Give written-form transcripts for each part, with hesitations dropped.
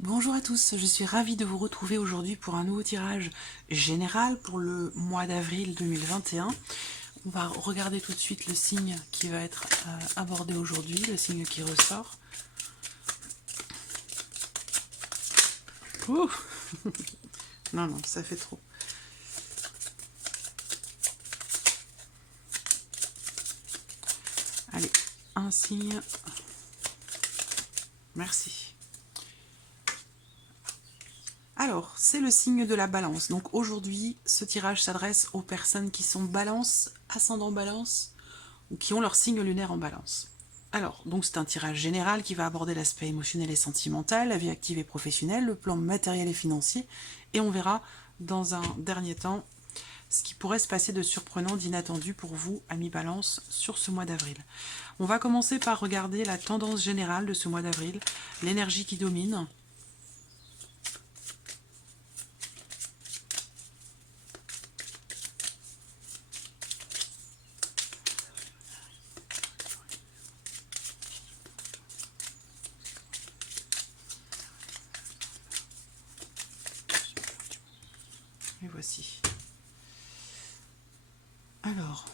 Bonjour à tous, je suis ravie de vous retrouver aujourd'hui pour un nouveau tirage général pour le mois d'avril 2021. On va regarder tout de suite le signe qui va être abordé aujourd'hui, le signe qui ressort. Ouh non, non, ça fait trop. Allez, un signe. Merci. Alors, c'est le signe de la balance. Donc aujourd'hui, ce tirage s'adresse aux personnes qui sont balance, ascendant balance, ou qui ont leur signe lunaire en balance. Alors, donc c'est un tirage général qui va aborder l'aspect émotionnel et sentimental, la vie active et professionnelle, le plan matériel et financier, et on verra dans un dernier temps ce qui pourrait se passer de surprenant, d'inattendu pour vous, amis Balance, sur ce mois d'avril. On va commencer par regarder la tendance générale de ce mois d'avril, l'énergie qui domine. Et voici. Alors,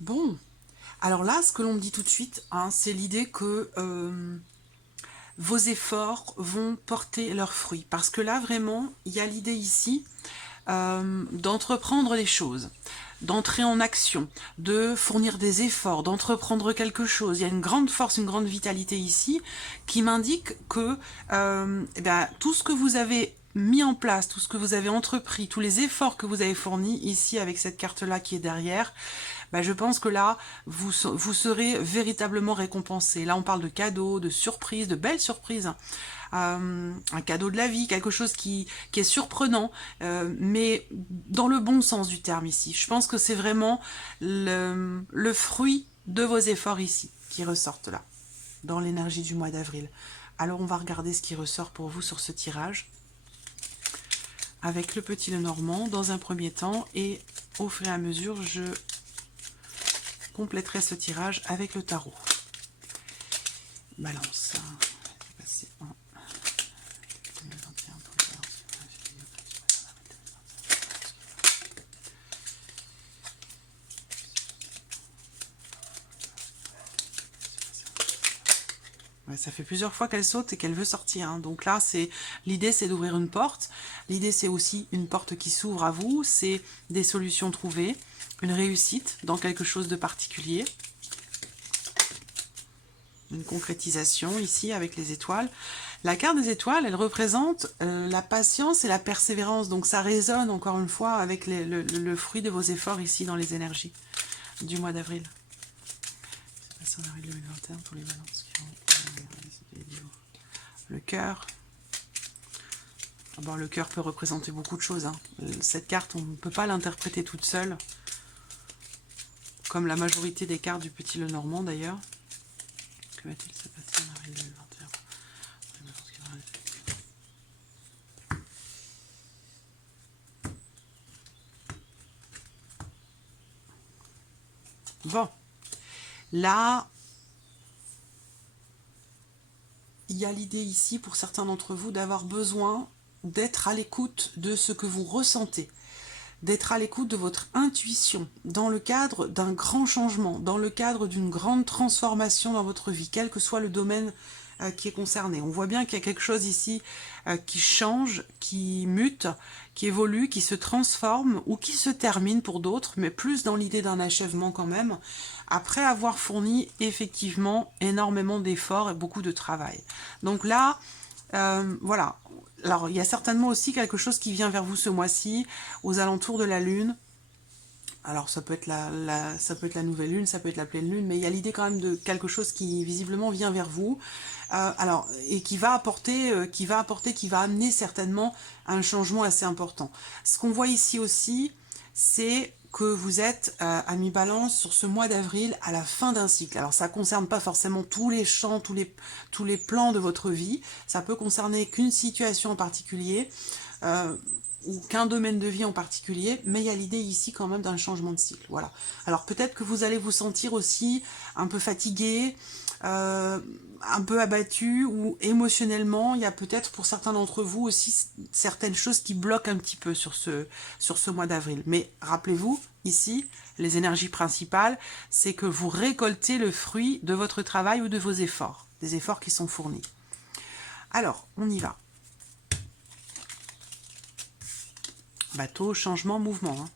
bon, alors là, ce que l'on me dit tout de suite, hein, c'est l'idée que vos efforts vont porter leurs fruits. Parce que là, vraiment, il y a l'idée ici d'entreprendre les choses, d'entrer en action, de fournir des efforts, d'entreprendre quelque chose. Il y a une grande force, une grande vitalité ici qui m'indique que tout ce que vous avez mis en place, tout ce que vous avez entrepris, tous les efforts que vous avez fournis ici avec cette carte-là qui est derrière, je pense que là, vous serez véritablement récompensé. Là, on parle de cadeaux, de surprises, de belles surprises. Un cadeau de la vie, quelque chose qui est surprenant, mais dans le bon sens du terme ici. Je pense que c'est vraiment le fruit de vos efforts ici, qui ressortent là, dans l'énergie du mois d'avril. Alors on va regarder ce qui ressort pour vous sur ce tirage, avec le petit Lenormand dans un premier temps, et au fur et à mesure, je compléterai ce tirage avec le tarot. Balance. Ouais, ça fait plusieurs fois qu'elle saute et qu'elle veut sortir. Hein. Donc là, l'idée, c'est d'ouvrir une porte. L'idée, c'est aussi une porte qui s'ouvre à vous. C'est des solutions trouvées, une réussite dans quelque chose de particulier. Une concrétisation ici avec les étoiles. La carte des étoiles, elle représente la patience et la persévérance. Donc ça résonne encore une fois avec le fruit de vos efforts ici dans les énergies du mois d'avril. C'est passé en avril 2021 pour les balances qui ont le cœur. Bon, le cœur peut représenter beaucoup de choses. Hein. Cette carte, on ne peut pas l'interpréter toute seule, comme la majorité des cartes du petit Lenormand d'ailleurs. Que va-t-il se passer en avril 2021 ? Bon, là, il y a l'idée ici pour certains d'entre vous d'avoir besoin d'être à l'écoute de ce que vous ressentez, d'être à l'écoute de votre intuition dans le cadre d'un grand changement, dans le cadre d'une grande transformation dans votre vie, quel que soit le domaine qui est concerné. On voit bien qu'il y a quelque chose ici qui change, qui mute, qui évolue, qui se transforme ou qui se termine pour d'autres, mais plus dans l'idée d'un achèvement quand même, après avoir fourni effectivement énormément d'efforts et beaucoup de travail. Donc là, voilà. Alors, il y a certainement aussi quelque chose qui vient vers vous ce mois-ci, aux alentours de la Lune. Alors, ça peut être ça peut être la nouvelle Lune, ça peut être la pleine Lune, mais il y a l'idée quand même de quelque chose qui visiblement vient vers vous. Et qui va amener certainement un changement assez important. Ce qu'on voit ici aussi, c'est que vous êtes à mi-balance sur ce mois d'avril à la fin d'un cycle. Alors ça ne concerne pas forcément tous les champs, tous les plans de votre vie, ça peut concerner qu'une situation en particulier. ou qu'un domaine de vie en particulier, mais il y a l'idée ici quand même d'un changement de cycle. Voilà. Alors peut-être que vous allez vous sentir aussi un peu fatigué, un peu abattu, ou émotionnellement, il y a peut-être pour certains d'entre vous aussi certaines choses qui bloquent un petit peu sur ce mois d'avril. Mais rappelez-vous, ici, les énergies principales, c'est que vous récoltez le fruit de votre travail ou de vos efforts, des efforts qui sont fournis. Alors, on y va. Bateau, changement, mouvement. Hein.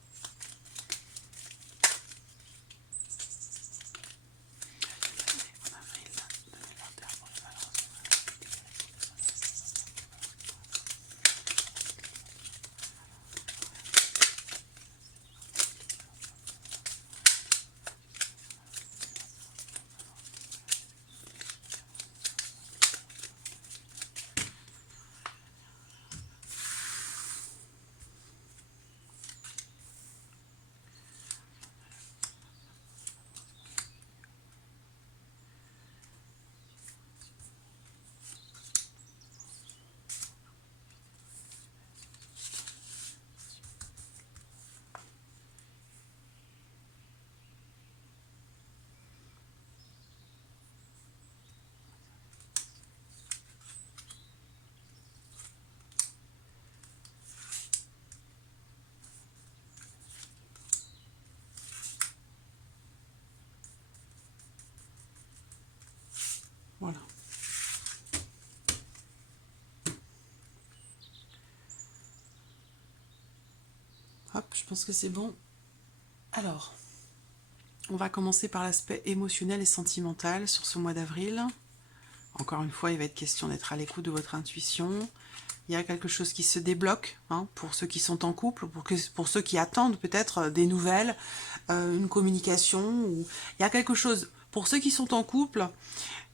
Voilà. Hop, je pense que c'est bon. Alors, on va commencer par l'aspect émotionnel et sentimental sur ce mois d'avril. Encore une fois, il va être question d'être à l'écoute de votre intuition. Il y a quelque chose qui se débloque hein, pour ceux qui sont en couple, pour ceux qui attendent peut-être des nouvelles, une communication. Ou... Il y a quelque chose, pour ceux qui sont en couple,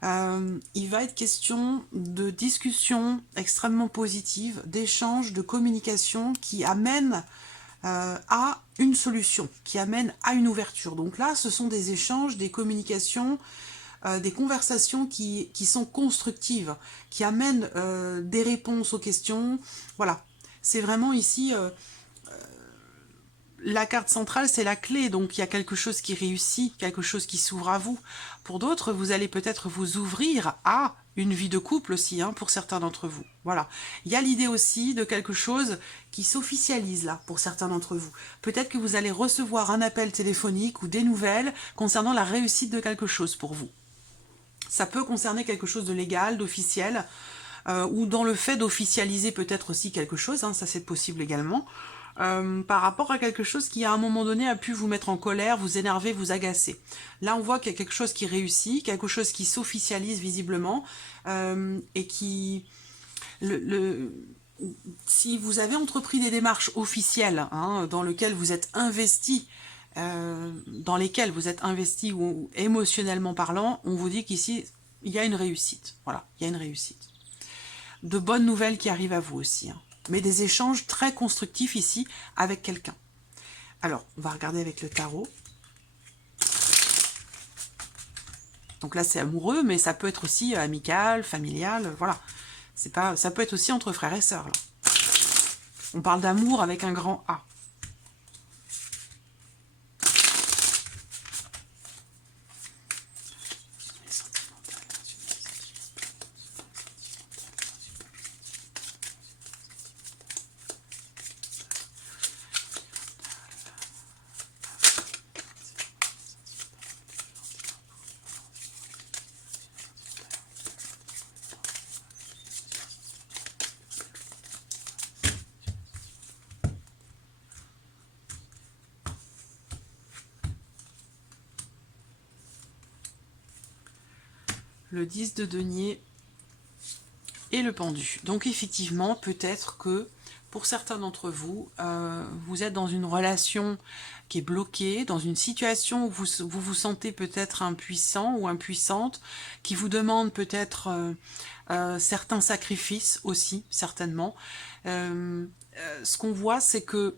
il va être question de discussions extrêmement positives, d'échanges, de communication qui amènent à une solution, qui amène à une ouverture. Donc là, ce sont des échanges, des communications, des conversations qui sont constructives, qui amènent des réponses aux questions. Voilà, c'est vraiment ici, la carte centrale, c'est la clé, donc il y a quelque chose qui réussit, quelque chose qui s'ouvre à vous. Pour d'autres, vous allez peut-être vous ouvrir à une vie de couple aussi, hein, pour certains d'entre vous. Voilà. Il y a l'idée aussi de quelque chose qui s'officialise là, pour certains d'entre vous. Peut-être que vous allez recevoir un appel téléphonique ou des nouvelles concernant la réussite de quelque chose pour vous. Ça peut concerner quelque chose de légal, d'officiel, ou dans le fait d'officialiser peut-être aussi quelque chose, hein, ça c'est possible également. Par rapport à quelque chose qui à un moment donné a pu vous mettre en colère, vous énerver, vous agacer. Là on voit qu'il y a quelque chose qui réussit, quelque chose qui s'officialise visiblement, et qui... si vous avez entrepris des démarches officielles hein, dans lesquelles vous êtes investi, ou émotionnellement parlant, on vous dit qu'ici il y a une réussite. Voilà, il y a une réussite. De bonnes nouvelles qui arrivent à vous aussi. Hein. Mais des échanges très constructifs ici avec quelqu'un. Alors, on va regarder avec le tarot. Donc là, c'est amoureux, mais ça peut être aussi amical, familial, voilà. C'est pas, ça peut être aussi entre frères et sœurs. Là. On parle d'amour avec un grand A. Le 10 de denier et le pendu. Donc effectivement, peut-être que pour certains d'entre vous, vous êtes dans une relation qui est bloquée, dans une situation où vous sentez peut-être impuissant ou impuissante, qui vous demande peut-être certains sacrifices aussi, certainement. Ce qu'on voit, c'est que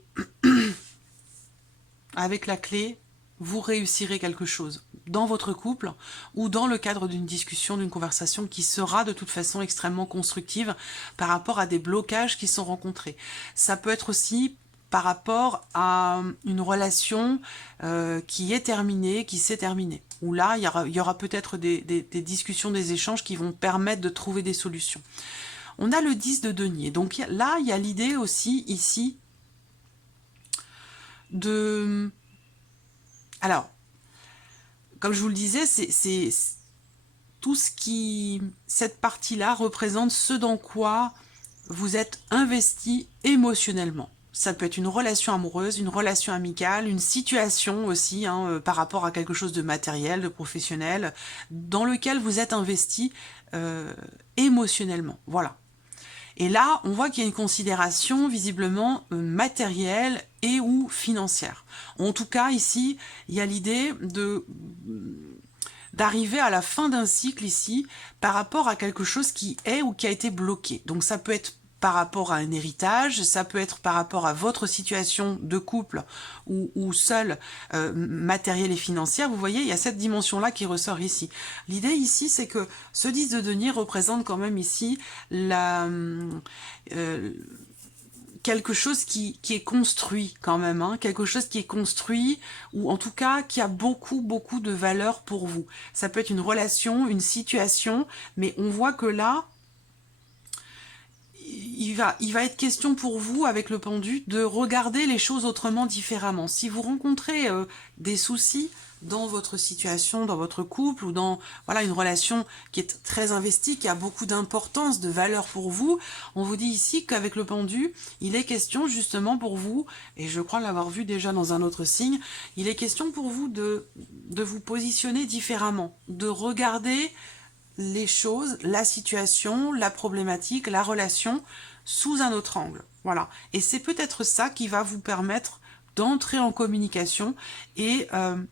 avec la clé, vous réussirez quelque chose dans votre couple ou dans le cadre d'une discussion, d'une conversation qui sera de toute façon extrêmement constructive par rapport à des blocages qui sont rencontrés. Ça peut être aussi par rapport à une relation qui est terminée, qui s'est terminée. Où là, il y aura peut-être des discussions, des échanges qui vont permettre de trouver des solutions. On a le 10 de denier. Donc là, il y a l'idée aussi, ici, de... Alors, comme je vous le disais, c'est tout ce qui... Cette partie-là représente ce dans quoi vous êtes investi émotionnellement. Ça peut être une relation amoureuse, une relation amicale, une situation aussi, par rapport à quelque chose de matériel, de professionnel, dans lequel vous êtes investi émotionnellement. Voilà. Et là, on voit qu'il y a une considération visiblement matérielle et ou financière. En tout cas, ici, il y a l'idée d'arriver à la fin d'un cycle ici par rapport à quelque chose qui est ou qui a été bloqué. Donc ça peut être par rapport à un héritage, ça peut être par rapport à votre situation de couple ou seule matérielle et financière. Vous voyez, il y a cette dimension-là qui ressort ici. L'idée ici, c'est que ce 10 de denier représente quand même ici quelque chose qui est construit quand même, quelque chose qui est construit, ou en tout cas qui a beaucoup de valeur pour vous. Ça peut être une relation, une situation, mais on voit que là, il va être question pour vous, avec le pendu, de regarder les choses autrement, différemment. Si vous rencontrez des soucis dans votre situation, dans votre couple, ou dans voilà une relation qui est très investie, qui a beaucoup d'importance, de valeur pour vous, on vous dit ici qu'avec le pendu, il est question justement pour vous, et je crois l'avoir vu déjà dans un autre signe, il est question pour vous de vous positionner différemment, de regarder les choses, la situation, la problématique, la relation sous un autre angle. Voilà. Et c'est peut-être ça qui va vous permettre d'entrer en communication et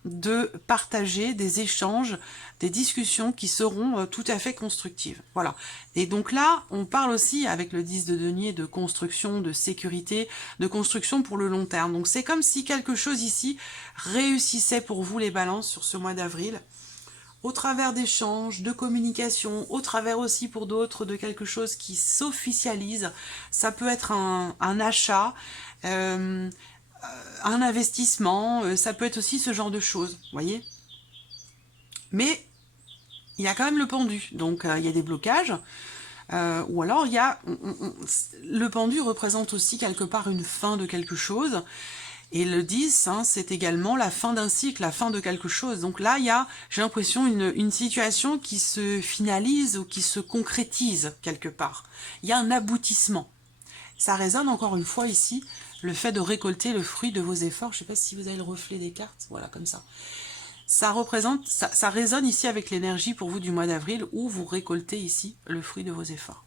de partager des échanges, des discussions qui seront tout à fait constructives. Voilà. Et donc là, on parle aussi avec le 10 de denier de construction, de sécurité, de construction pour le long terme. Donc c'est comme si quelque chose ici réussissait pour vous les balances sur ce mois d'avril, au travers d'échanges, de communication, au travers aussi pour d'autres de quelque chose qui s'officialise. Ça peut être un achat, un investissement, ça peut être aussi ce genre de choses, vous voyez. Mais il y a quand même le pendu, donc il y a des blocages, ou alors il y a... le pendu représente aussi quelque part une fin de quelque chose. Et le 10, c'est également la fin d'un cycle, la fin de quelque chose. Donc là, il y a, j'ai l'impression, une situation qui se finalise ou qui se concrétise quelque part. Il y a un aboutissement. Ça résonne encore une fois ici, le fait de récolter le fruit de vos efforts. Je ne sais pas si vous avez le reflet des cartes, voilà, comme ça. Ça représente, ça résonne ici avec l'énergie pour vous du mois d'avril, où vous récoltez ici le fruit de vos efforts.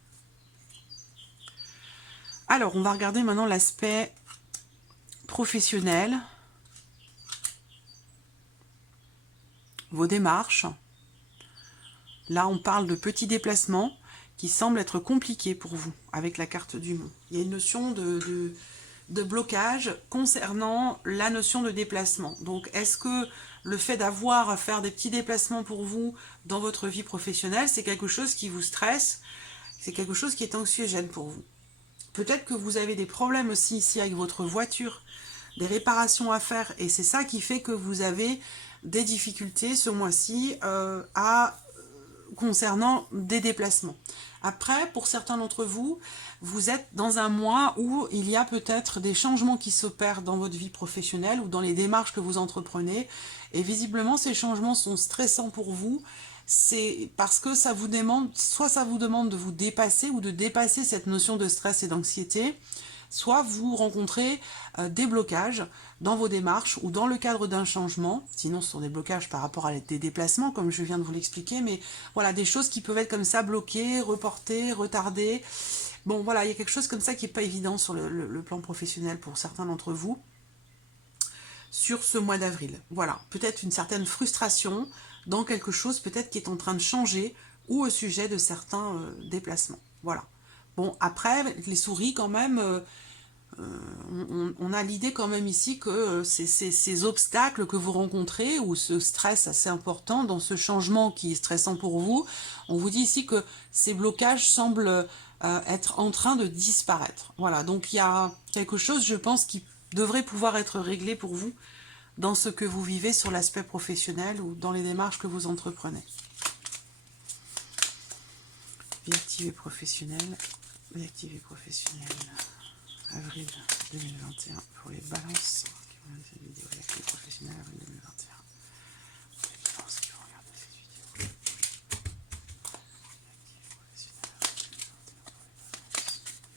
Alors, on va regarder maintenant l'aspect professionnel, vos démarches. Là, on parle de petits déplacements qui semblent être compliqués pour vous avec la carte du monde. Il y a une notion de blocage concernant la notion de déplacement. Donc, est-ce que le fait d'avoir à faire des petits déplacements pour vous dans votre vie professionnelle, c'est quelque chose qui vous stresse, c'est quelque chose qui est anxiogène pour vous? Peut-être que vous avez des problèmes aussi ici avec votre voiture, des réparations à faire, et c'est ça qui fait que vous avez des difficultés ce mois-ci concernant des déplacements. Après, pour certains d'entre vous, vous êtes dans un mois où il y a peut-être des changements qui s'opèrent dans votre vie professionnelle ou dans les démarches que vous entreprenez, et visiblement ces changements sont stressants pour vous. C'est parce que ça vous demande, soit ça vous demande de vous dépasser ou de dépasser cette notion de stress et d'anxiété, soit vous rencontrez des blocages dans vos démarches ou dans le cadre d'un changement. Sinon, ce sont des blocages par rapport à des déplacements, comme je viens de vous l'expliquer, mais voilà, des choses qui peuvent être comme ça bloquées, reportées, retardées. Bon, voilà, il y a quelque chose comme ça qui n'est pas évident sur le plan professionnel pour certains d'entre vous sur ce mois d'avril. Voilà, peut-être une certaine frustration dans quelque chose peut-être qui est en train de changer ou au sujet de certains déplacements. Voilà. Bon, après, les souris quand même, on a l'idée quand même ici que ces obstacles que vous rencontrez, ou ce stress assez important dans ce changement qui est stressant pour vous, on vous dit ici que ces blocages semblent être en train de disparaître. Voilà, donc il y a quelque chose, je pense, qui devrait pouvoir être réglé pour vous dans ce que vous vivez sur l'aspect professionnel ou dans les démarches que vous entreprenez. Vie active et professionnelle, vie active et professionnelle. Avril 2021 pour les balances qui vont regarder cette vidéo. Vie active et professionnelle, avril 2021. Pour les balances qui vont regarder cette vidéo. Vie active et professionnelle, avril 2021 pour les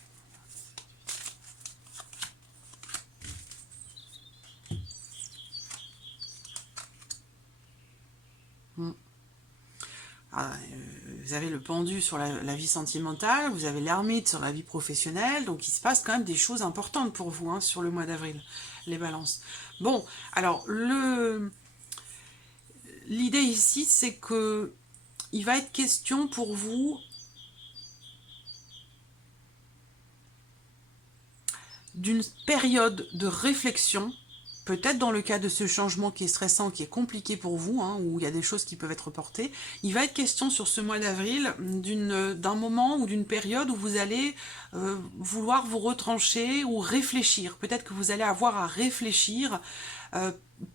balances qui vont regarder cette vidéo. Vous avez le pendu sur la vie sentimentale, vous avez l'ermite sur la vie professionnelle, donc il se passe quand même des choses importantes pour vous hein, sur le mois d'avril, les balances. Bon, alors l'idée ici, c'est que il va être question pour vous d'une période de réflexion. Peut-être dans le cas de ce changement qui est stressant, qui est compliqué pour vous, hein, où il y a des choses qui peuvent être reportées, il va être question sur ce mois d'avril d'un moment ou d'une période où vous allez vouloir vous retrancher ou réfléchir. Peut-être que vous allez avoir à réfléchir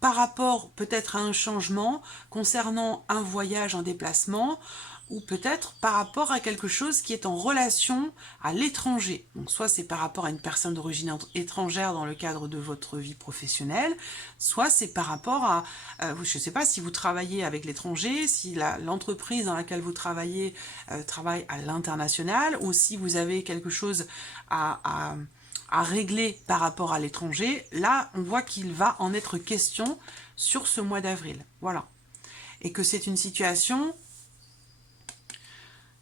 par rapport peut-être à un changement concernant un voyage, un déplacement, ou peut-être par rapport à quelque chose qui est en relation à l'étranger. Donc soit c'est par rapport à une personne d'origine étrangère dans le cadre de votre vie professionnelle, soit c'est par rapport à, je ne sais pas si vous travaillez avec l'étranger, si l'entreprise dans laquelle vous travaillez travaille à l'international, ou si vous avez quelque chose à régler par rapport à l'étranger. Là, on voit qu'il va en être question sur ce mois d'avril. Voilà. Et que c'est une situation...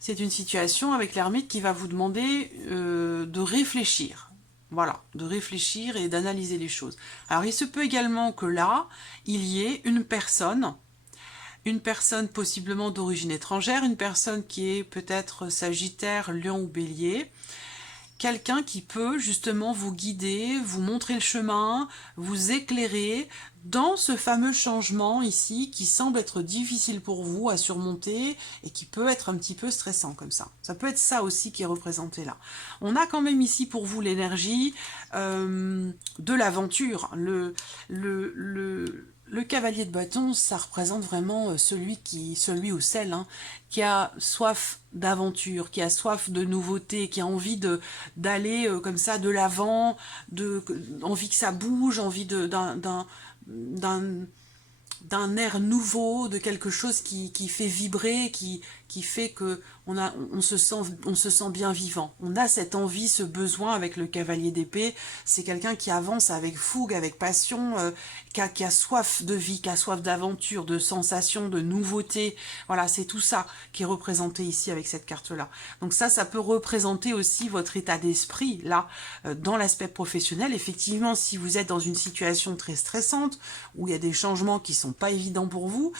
C'est une situation avec l'ermite qui va vous demander de réfléchir. Voilà, de réfléchir et d'analyser les choses. Alors, il se peut également que là, il y ait une personne possiblement d'origine étrangère, une personne qui est peut-être Sagittaire, Lion ou Bélier, quelqu'un qui peut justement vous guider, vous montrer le chemin, vous éclairer dans ce fameux changement ici qui semble être difficile pour vous à surmonter et qui peut être un petit peu stressant comme ça. Ça peut être ça aussi qui est représenté là. On a quand même ici pour vous l'énergie de l'aventure. Le cavalier de bâton, ça représente vraiment celui ou celle qui a soif d'aventure, qui a soif de nouveauté, qui a envie d'aller comme ça de l'avant, envie que ça bouge, envie d'un air nouveau, de quelque chose qui fait vibrer, qui fait que on se sent bien vivant. On a cette envie, ce besoin avec le cavalier d'épée. C'est quelqu'un qui avance avec fougue, avec passion, qui a soif de vie, qui a soif d'aventure, de sensations, de nouveautés. Voilà, c'est tout ça qui est représenté ici avec cette carte-là. Donc ça peut représenter aussi votre état d'esprit, là, dans l'aspect professionnel. Effectivement, si vous êtes dans une situation très stressante, où il y a des changements qui sont pas évidents pour vous,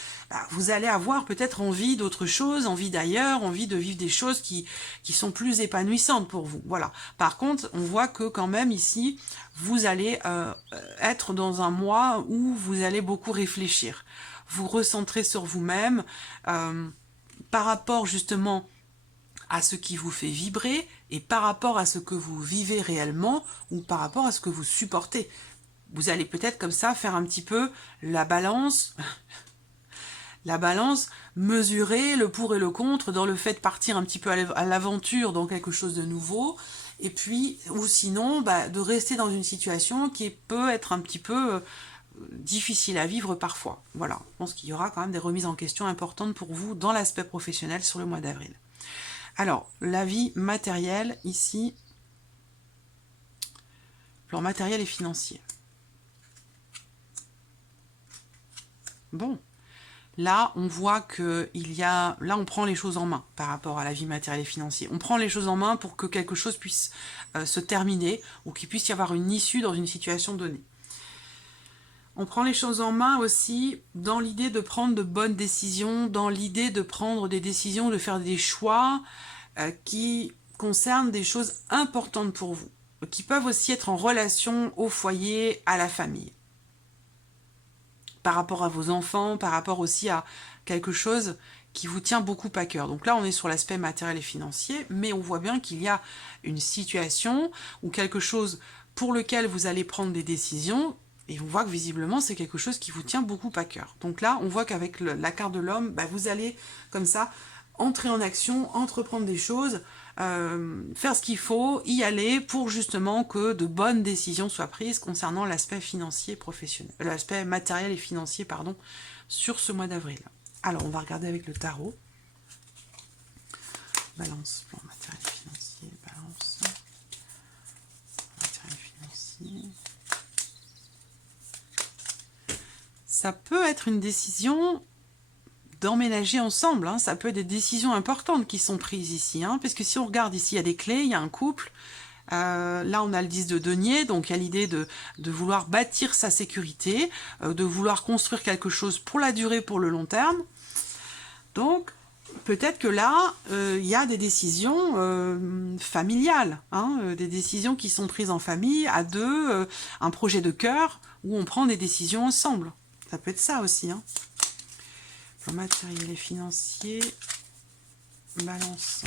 vous allez avoir peut-être envie d'autre chose, envie d'ailleurs, envie de vivre des choses qui sont plus épanouissantes pour vous. Voilà. Par contre, on voit que quand même ici, vous allez être dans un mois où vous allez beaucoup réfléchir, vous recentrer sur vous-même par rapport justement à ce qui vous fait vibrer et par rapport à ce que vous vivez réellement ou par rapport à ce que vous supportez. Vous allez peut-être comme ça faire un petit peu la balance, mesurer le pour et le contre dans le fait de partir un petit peu à l'aventure dans quelque chose de nouveau, et puis, ou sinon, de rester dans une situation qui peut être un petit peu difficile à vivre parfois. Voilà, je pense qu'il y aura quand même des remises en question importantes pour vous dans l'aspect professionnel sur le mois d'avril. Alors, la vie matérielle, ici, plan matériel et financier. Bon, là, on voit là, on prend les choses en main par rapport à la vie matérielle et financière. On prend les choses en main pour que quelque chose puisse se terminer ou qu'il puisse y avoir une issue dans une situation donnée. On prend les choses en main aussi dans l'idée de prendre de bonnes décisions, dans l'idée de prendre des décisions, de faire des choix qui concernent des choses importantes pour vous. qui peuvent aussi être en relation au foyer, à la famille. Par rapport à vos enfants, par rapport aussi à quelque chose qui vous tient beaucoup à cœur. Donc là, on est sur l'aspect matériel et financier, mais on voit bien qu'il y a une situation ou quelque chose pour lequel vous allez prendre des décisions, et on voit que visiblement, c'est quelque chose qui vous tient beaucoup à cœur. Donc là, on voit qu'avec la carte de l'homme, bah, vous allez, comme ça, entrer en action, entreprendre des choses, faire ce qu'il faut, y aller pour justement que de bonnes décisions soient prises concernant l'aspect financier professionnel, l'aspect matériel et financier, pardon, sur ce mois d'avril. Alors, on va regarder avec le tarot. Balance, plan matériel et financier, balance, matériel et financier. Ça peut être une décision d'emménager ensemble, hein. Ça peut être des décisions importantes qui sont prises ici, hein, parce que si on regarde ici, il y a des clés, il y a un couple, là on a le 10 de denier, donc il y a l'idée de vouloir bâtir sa sécurité, de vouloir construire quelque chose pour la durée, pour le long terme. Donc peut-être que là, il y a des décisions familiales, hein, des décisions qui sont prises en famille, à deux, un projet de cœur, où on prend des décisions ensemble. Ça peut être ça aussi, hein. Plan matériel et financier, balance.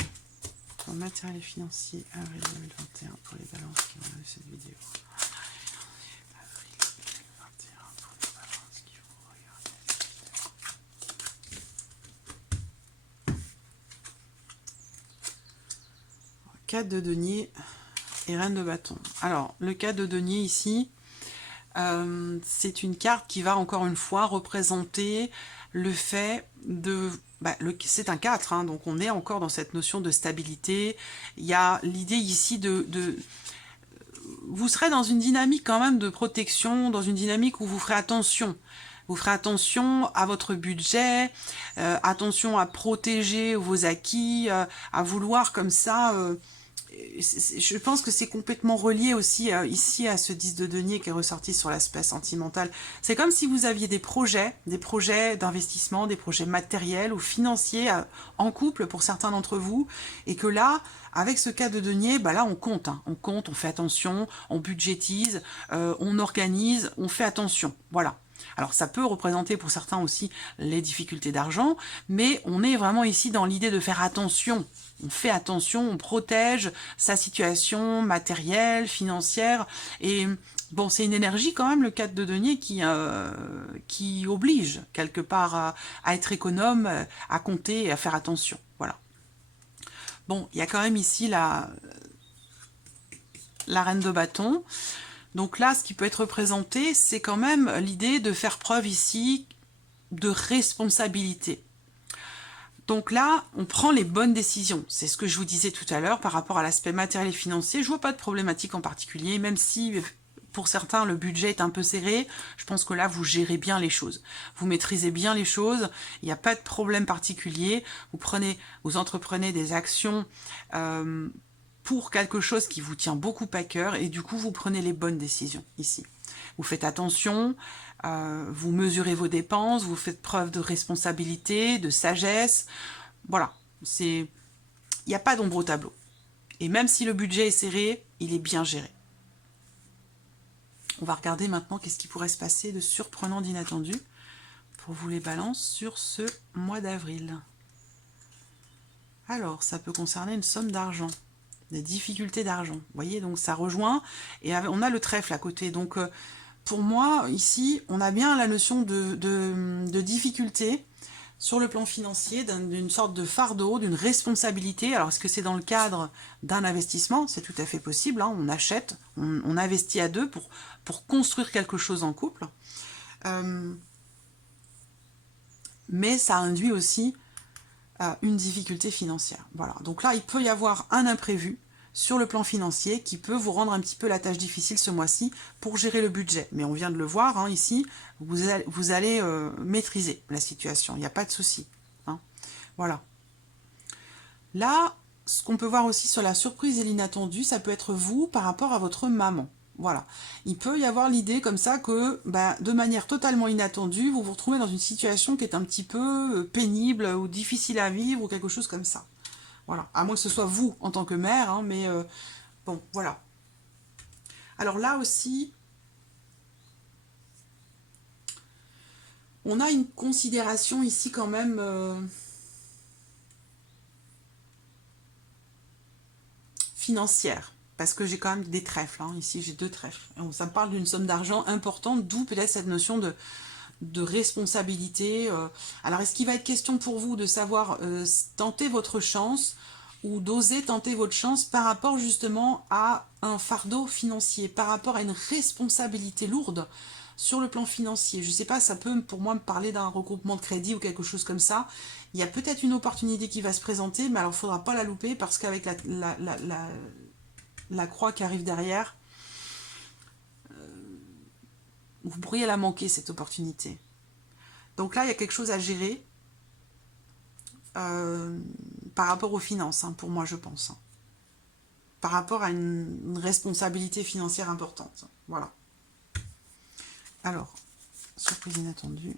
Plan matériel et financier, avril 2021 pour les balances qui vont regarder cette vidéo. Avril 2021 pour les balances qui vont regarder. 4 de denier et reine de bâton. Alors, le 4 de denier ici, c'est une carte qui va encore une fois représenter le fait de... c'est un 4, hein, donc on est encore dans cette notion de stabilité. Il y a l'idée ici vous serez dans une dynamique quand même de protection, dans une dynamique où vous ferez attention. Vous ferez attention à votre budget, attention à protéger vos acquis, à vouloir comme ça... je pense que c'est complètement relié aussi ici à ce 10 de denier qui est ressorti sur l'aspect sentimental. C'est comme si vous aviez des projets d'investissement, des projets matériels ou financiers en couple pour certains d'entre vous, et que là, avec ce cas de denier, bah là on compte, hein, on fait attention, on budgétise, on organise, on fait attention, voilà. Alors ça peut représenter pour certains aussi les difficultés d'argent, mais on est vraiment ici dans l'idée de faire attention. On fait attention, on protège sa situation matérielle, financière. Et bon, c'est une énergie quand même, le 4 de denier, qui oblige quelque part à être économe, à compter et à faire attention. Voilà. Bon, il y a quand même ici la reine de bâton. Donc là, ce qui peut être représenté, c'est quand même l'idée de faire preuve ici de responsabilité. Donc là, on prend les bonnes décisions. C'est ce que je vous disais tout à l'heure par rapport à l'aspect matériel et financier. Je vois pas de problématique en particulier, même si pour certains le budget est un peu serré. Je pense que là, vous gérez bien les choses. Vous maîtrisez bien les choses. Il n'y a pas de problème particulier. Vous entreprenez des actions pour quelque chose qui vous tient beaucoup à cœur, et du coup, vous prenez les bonnes décisions ici. Vous faites attention, vous mesurez vos dépenses, vous faites preuve de responsabilité, de sagesse. Voilà, il n'y a pas d'ombre au tableau. Et même si le budget est serré, il est bien géré. On va regarder maintenant qu'est-ce qui pourrait se passer de surprenant, d'inattendu pour vous les balances sur ce mois d'avril. Alors, ça peut concerner une somme d'argent. Des difficultés d'argent. Vous voyez, donc ça rejoint, et on a le trèfle à côté. Donc pour moi, ici, on a bien la notion de difficulté sur le plan financier, d'une sorte de fardeau, d'une responsabilité. Alors est-ce que c'est dans le cadre d'un investissement? C'est tout à fait possible, hein. On achète, on investit à deux pour construire quelque chose en couple. Mais ça induit aussi une difficulté financière. Voilà. Donc là, il peut y avoir un imprévu sur le plan financier qui peut vous rendre un petit peu la tâche difficile ce mois-ci pour gérer le budget. Mais on vient de le voir, hein, ici, vous allez maîtriser la situation, il n'y a pas de souci. Hein. Voilà. Là, ce qu'on peut voir aussi sur la surprise et l'inattendu, ça peut être vous par rapport à votre maman. Voilà. Il peut y avoir l'idée comme ça que, de manière totalement inattendue, vous vous retrouvez dans une situation qui est un petit peu pénible ou difficile à vivre ou quelque chose comme ça. Voilà. À moins que ce soit vous en tant que mère, hein, mais bon, voilà. Alors là aussi, on a une considération ici quand même financière. Parce que j'ai quand même des trèfles. Hein. Ici, j'ai 2 trèfles. Ça me parle d'une somme d'argent importante, d'où peut-être cette notion de responsabilité. Alors, est-ce qu'il va être question pour vous de savoir tenter votre chance ou d'oser tenter votre chance par rapport justement à un fardeau financier, par rapport à une responsabilité lourde sur le plan financier? Je ne sais pas, ça peut pour moi me parler d'un regroupement de crédit ou quelque chose comme ça. Il y a peut-être une opportunité qui va se présenter, mais alors il ne faudra pas la louper parce qu'avec la croix qui arrive derrière, vous pourriez la manquer, cette opportunité. Donc là, il y a quelque chose à gérer par rapport aux finances, hein, pour moi, je pense. Hein. Par rapport à une responsabilité financière importante. Voilà. Alors, surprise inattendue.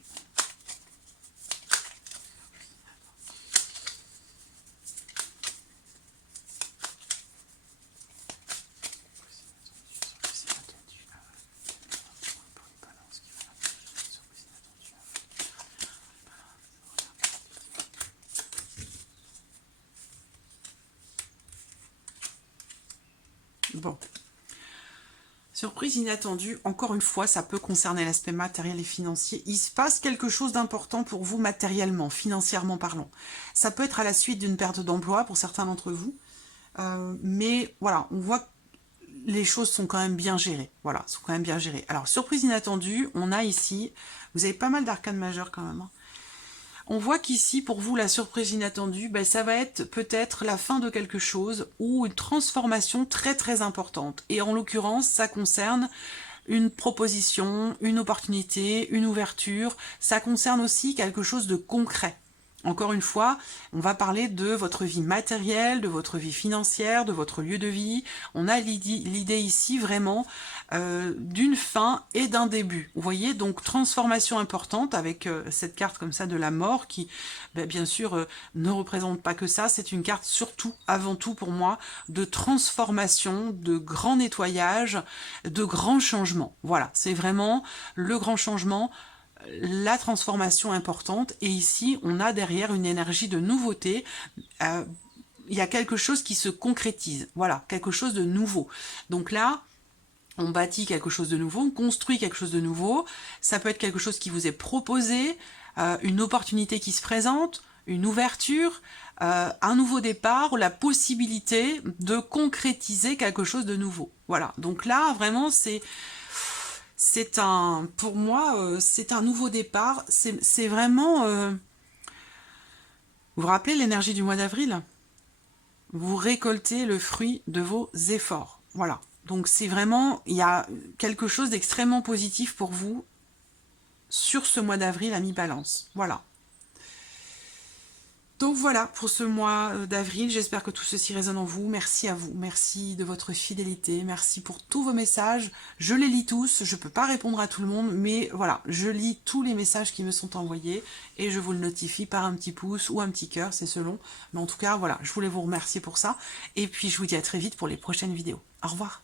Bon. Surprise inattendue, encore une fois, ça peut concerner l'aspect matériel et financier. Il se passe quelque chose d'important pour vous matériellement, financièrement parlant. Ça peut être à la suite d'une perte d'emploi pour certains d'entre vous. Mais voilà, on voit que les choses sont quand même bien gérées. Voilà, sont quand même bien gérées. Alors, surprise inattendue, on a ici, vous avez pas mal d'arcanes majeures quand même. Hein. On voit qu'ici, pour vous, la surprise inattendue, ben, ça va être peut-être la fin de quelque chose ou une transformation très très importante. Et en l'occurrence, ça concerne une proposition, une opportunité, une ouverture. Ça concerne aussi quelque chose de concret. Encore une fois, on va parler de votre vie matérielle, de votre vie financière, de votre lieu de vie. On a l'idée ici vraiment d'une fin et d'un début. Vous voyez, donc transformation importante avec cette carte comme ça de la mort qui, bien sûr, ne représente pas que ça. C'est une carte surtout, avant tout pour moi, de transformation, de grand nettoyage, de grands changements. Voilà, c'est vraiment le grand changement, la transformation importante, et ici on a derrière une énergie de nouveauté. Il y a quelque chose qui se concrétise, voilà, quelque chose de nouveau. Donc là, on bâtit quelque chose de nouveau, on construit quelque chose de nouveau. Ça peut être quelque chose qui vous est proposé, une opportunité qui se présente, une ouverture, un nouveau départ, la possibilité de concrétiser quelque chose de nouveau. Voilà, donc là vraiment pour moi, c'est un nouveau départ. C'est vraiment... vous vous rappelez l'énergie du mois d'avril? Vous récoltez le fruit de vos efforts. Voilà. Donc c'est vraiment... Il y a quelque chose d'extrêmement positif pour vous sur ce mois d'avril à mi-balance. Voilà. Donc voilà pour ce mois d'avril, j'espère que tout ceci résonne en vous. Merci à vous, merci de votre fidélité, merci pour tous vos messages. Je les lis tous, je ne peux pas répondre à tout le monde, mais voilà, je lis tous les messages qui me sont envoyés et je vous le notifie par un petit pouce ou un petit cœur, c'est selon. Mais en tout cas, voilà, je voulais vous remercier pour ça. Et puis je vous dis à très vite pour les prochaines vidéos. Au revoir.